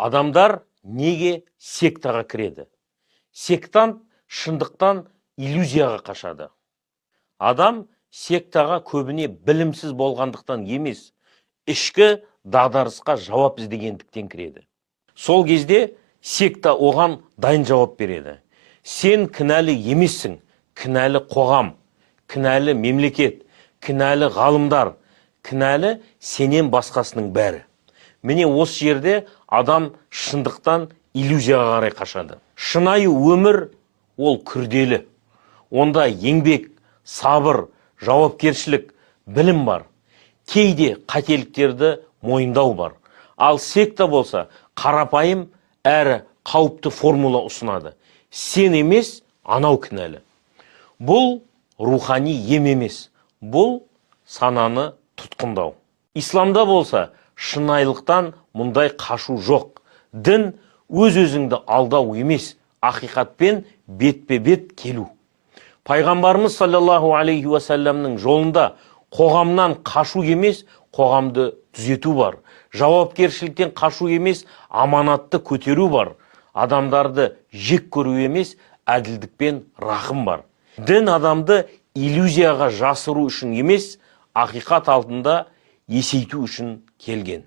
Адамдар неге сектаға кіреді? Сектант шындықтан иллюзияға қашады. Адам сектаға көбіне білімсіз болғандықтан емес, ішкі дағдарысқа жауап іздегендіктен кіреді. Сол кезде секта оған дайын жауап береді. Сен кінәлі емессің, кінәлі қоғам, кінәлі мемлекет, кінәлі ғалымдар, кінәлі сенен басқасының бәрі. Міне осы жерде адам шындықтан иллюзияға қарай қашады. Шынайы өмір ол күрделі. Онда еңбек, сабыр, жауапкершілік, білім бар. Кейде қателіктерді мойындау бар. Ал секта болса қарапайым әрі қауіпті формула ұсынады. Сен емес, анау кінәлі. Бұл рухани ем емес. Бұл сананы тұтқындау. Исламда болса шынайылықтан мұндай қашу жоқ. Дін өз-өзіңді алдау емес, ақиқатпен бетпе-бет келу. Пайғамбарымыз саллаллаху алейхи уассаламның жолында қоғамнан қашу емес, қоғамды түзету бар. Жауапкершіліктен қашу емес, аманатты көтеру бар. Адамдарды жек көру емес, әділдікпен рахым бар. Дін адамды иллюзияға жасыру үшін емес, ақиқат алдында есейту үшін келген.